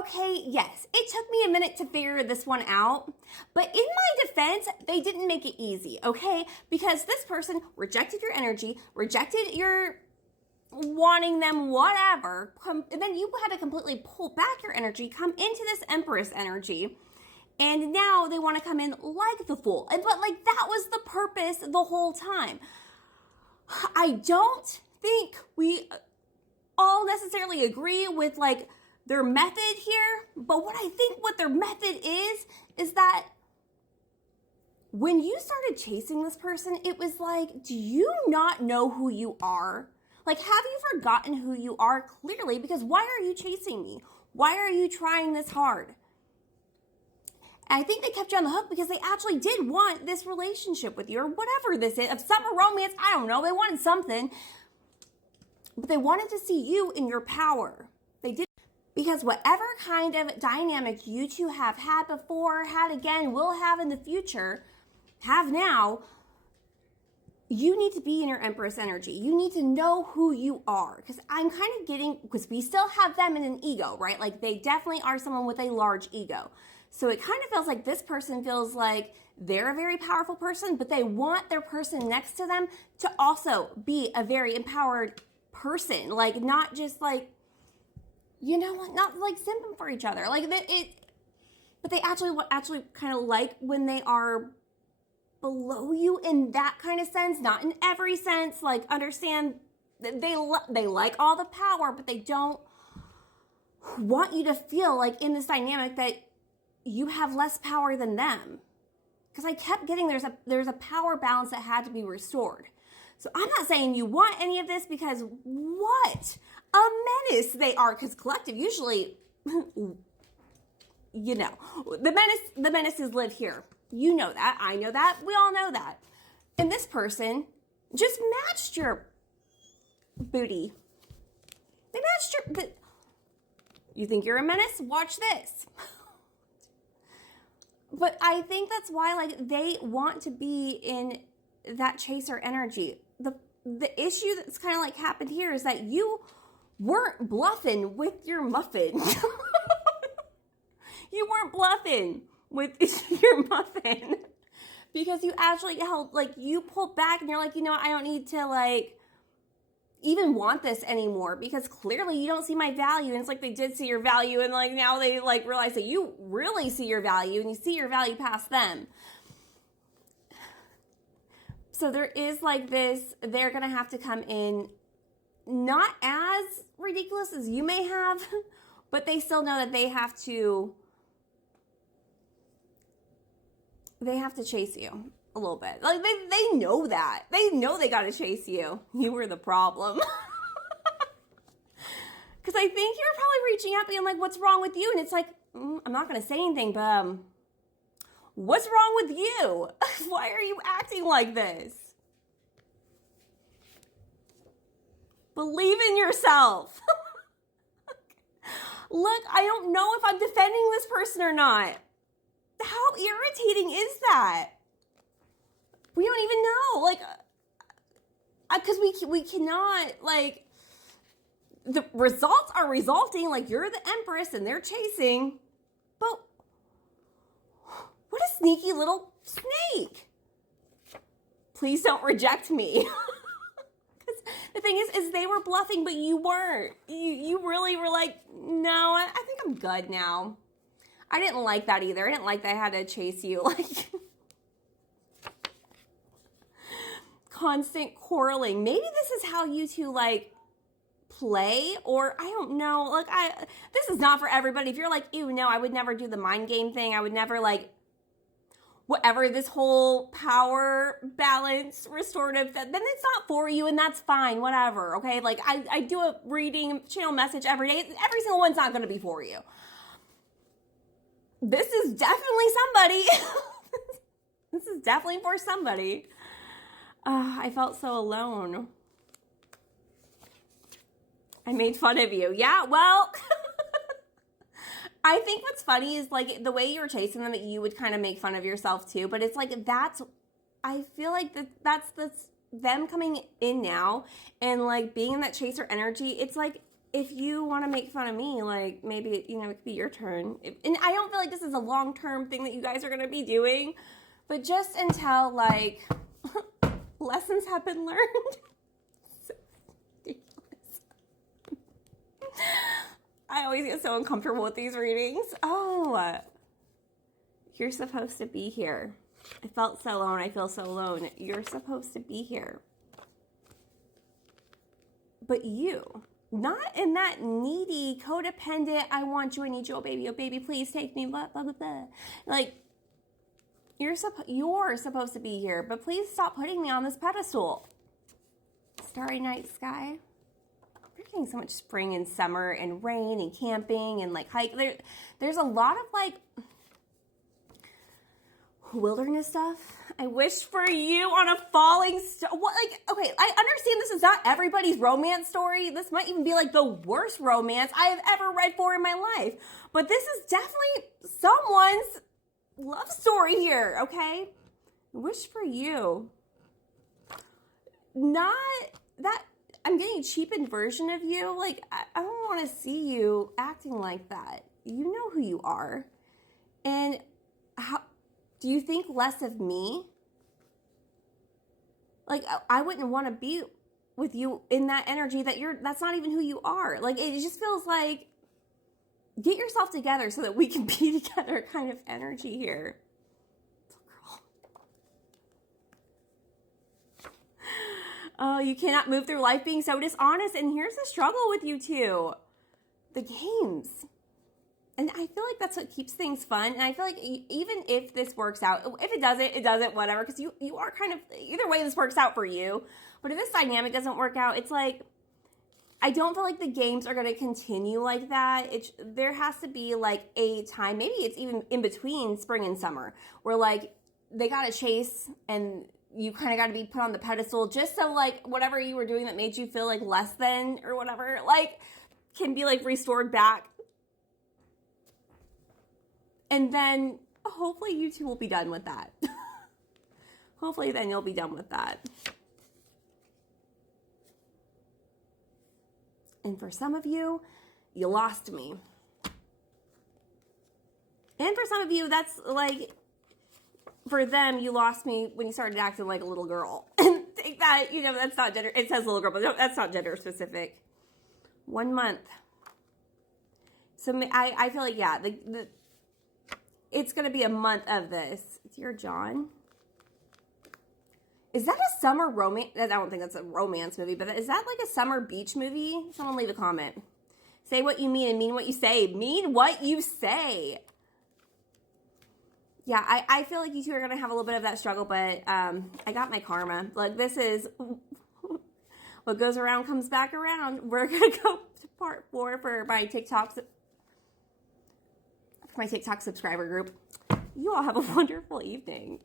okay, yes, it took me a minute to figure this one out, but in my defense, they didn't make it easy, okay? Because this person rejected your energy, rejected your wanting them, whatever, and then you had to completely pull back your energy, come into this Empress energy, and now they want to come in like the Fool. But like that was the purpose the whole time. I don't think we all necessarily agree with like their method here, but what their method is that when you started chasing this person, it was like, do you not know who you are? Like, have you forgotten who you are clearly? Because why are you chasing me? Why are you trying this hard? And I think they kept you on the hook because they actually did want this relationship with you or whatever this is. Of summer romance, I don't know. They wanted something. But they wanted to see you in your power. They did. Because whatever kind of dynamic you two have had before, had again, will have in the future, have now, you need to be in your Empress energy. You need to know who you are. Because I'm kind of getting, because we still have them in an ego, right? Like they definitely are someone with a large ego. So it kind of feels like this person feels like they're a very powerful person, but they want their person next to them to also be a very empowered person. Like not just like, you know, not like simping for each other. Like but they actually kind of like when they are below you in that kind of sense, not in every sense. Like understand that they like all the power, but they don't want you to feel like in this dynamic that you have less power than them. Because I kept getting there's a power balance that had to be restored. So I'm not saying you want any of this because what a menace they are. Because collective usually, you know, the menaces live here. You know that. I know that. We all know that. And this person just matched your booty. They matched your... You think you're a menace? Watch this. But I think that's why, like, they want to be in that chaser energy. The issue that's kind of like happened here is that you weren't bluffing with your muffin. You weren't bluffing with your muffin because you actually held, like, you pulled back and you're like, you know what, I don't need to, like, even want this anymore because clearly you don't see my value. And it's like they did see your value and like now they like realize that you really see your value and you see your value past them. So there is like this, they're going to have to come in not as ridiculous as you may have, but they still know that they have to chase you a little bit. Like they know that. They know they got to chase you. You were the problem. Because I think you're probably reaching out being like, what's wrong with you? And it's like, I'm not going to say anything, but what's wrong with you? Why are you acting like this? Believe in yourself. Look, I don't know if I'm defending this person or not. How irritating is that? We don't even know, like, because we cannot, like, the results are resulting, like, you're the Empress and they're chasing, but what a sneaky little snake. Please don't reject me. Because the thing is they were bluffing, but you weren't. You really were like, no, I think I'm good now. I didn't like that either. I didn't like that I had to chase you, like... constant quarreling. Maybe this is how you two like play, or I don't know. Like this is not for everybody. If you're like, ew, no, I would never do the mind game thing. I would never like whatever this whole power balance restorative. Then it's not for you, and that's fine. Whatever. Okay. Like I do a reading channel message every day. Every single one's not going to be for you. This is definitely somebody. This is definitely for somebody. I felt so alone. I made fun of you. Yeah, well, I think what's funny is like the way you were chasing them, that you would kind of make fun of yourself too. But it's like I feel like that's them coming in now and like being in that chaser energy. It's like if you want to make fun of me, like maybe, you know, it could be your turn. And I don't feel like this is a long-term thing that you guys are going to be doing, but just until like lessons have been learned. So ridiculous. I always get so uncomfortable with these readings. Oh, you're supposed to be here. I felt so alone. I feel so alone. You're supposed to be here. But you, not in that needy, codependent, I want you, I need you, oh baby, please take me, blah, blah, blah, blah. Like, you're supposed to be here, but please stop putting me on this pedestal. Starry night sky. We're getting so much spring and summer and rain and camping and like hike. There's a lot of like wilderness stuff. I wish for you on a falling star. What, like, okay, I understand this is not everybody's romance story. This might even be like the worst romance I have ever read for in my life. But this is definitely someone's love story here, okay? I wish for you. Not that I'm getting a cheapened version of you. Like, I don't want to see you acting like that. You know who you are. And how do you think less of me? Like, I wouldn't want to be with you in that energy that's not even who you are. Like, it just feels like, get yourself together so that we can be together kind of energy here. Oh, you cannot move through life being so dishonest. And here's the struggle with you two. The games. And I feel like that's what keeps things fun. And I feel like even if this works out, if it doesn't, whatever. Because you are kind of, either way this works out for you. But if this dynamic doesn't work out, it's like, I don't feel like the games are going to continue like that. There has to be like a time, maybe it's even in between spring and summer, where like they got to chase and you kind of got to be put on the pedestal just so like whatever you were doing that made you feel like less than or whatever, like can be like restored back. And then hopefully you two will be done with that. Hopefully then you'll be done with that. And for some of you, you lost me. And for some of you, that's like, for them, you lost me when you started acting like a little girl. And take that, you know, that's not gender, it says little girl, but no, that's not gender specific. 1 month. So I feel like, yeah, it's going to be a month of this. Dear John. Is that a summer romance? I don't think that's a romance movie, but is that like a summer beach movie? Someone leave a comment. Say what you mean and mean what you say. Mean what you say. Yeah, I feel like you two are going to have a little bit of that struggle, but I got my karma. Like, this is what goes around comes back around. We're going to go to part 4 for my TikTok subscriber group. You all have a wonderful evening.